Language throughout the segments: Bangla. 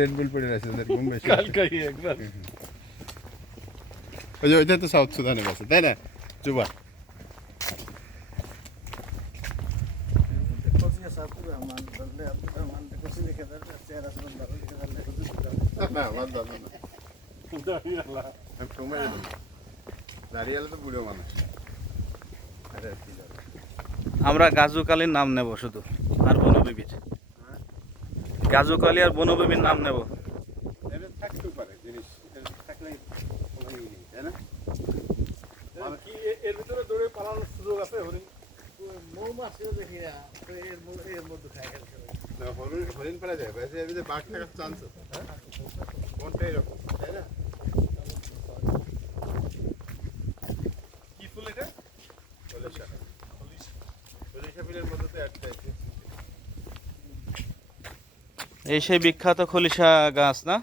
রেড বুল পড়ে আছে ওদের ঘুম বেশি। কালকাই একবার ওই যে ওইটা তো সাউথ সুদানে আছে তাই না জুবা? না বাদ দাও না, দাঁড়িয়ে তো বুড়ো মানুষ। আরে কি যাবে। আমরা গাজুকালির নাম নেব শুধু, আর বনবিবির। গাজুকালি আর বনবিবির নাম নেব। এটা থাকতেও পারে জিনিস, এটা থাকলে কোনো ই নেই, তাই না? কি এর ভিতরে দৌড়ে পালানোর সুযোগ আছে হরিণ? না, হরিণ পালা যায়, বেশি এর ভিতরে বাঘ থাকার চান্স আছে। কোনটা এরকম, তাই না? কি ফুল এটা? সরিষা। সরিষা ফুলের মধ্যে তো একটা আছে। এই সেই বিখ্যাত খলিশা গাছ না?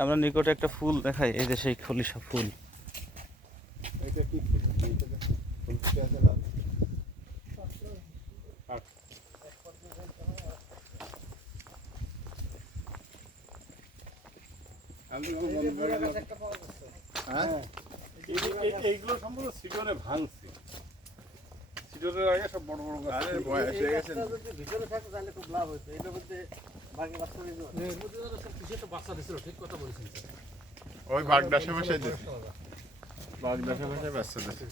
আমরা নিকটে একটা ফুল দেখাই, এই যে সেই খলিশা ফুল। এটা কি ফুল? এইটাতে ফুল ফুটে আছে লাল। আমি তো হ্যাঁ এইগুলো সম্ভবত সিডরে ভাঙছে। সিডরের আগে সব বড় বড় গাছ। আরে বয়স হয়ে গেছে না? ভিতরে থাকতো তাহলে খুব লাভ হতো। এটার মধ্যে বাকি বাচ্চা দিত। ওই বাগদা সমস্যায় দিচ্ছে, বাগদা সমস্যায় ব্যস্ত দিচ্ছে।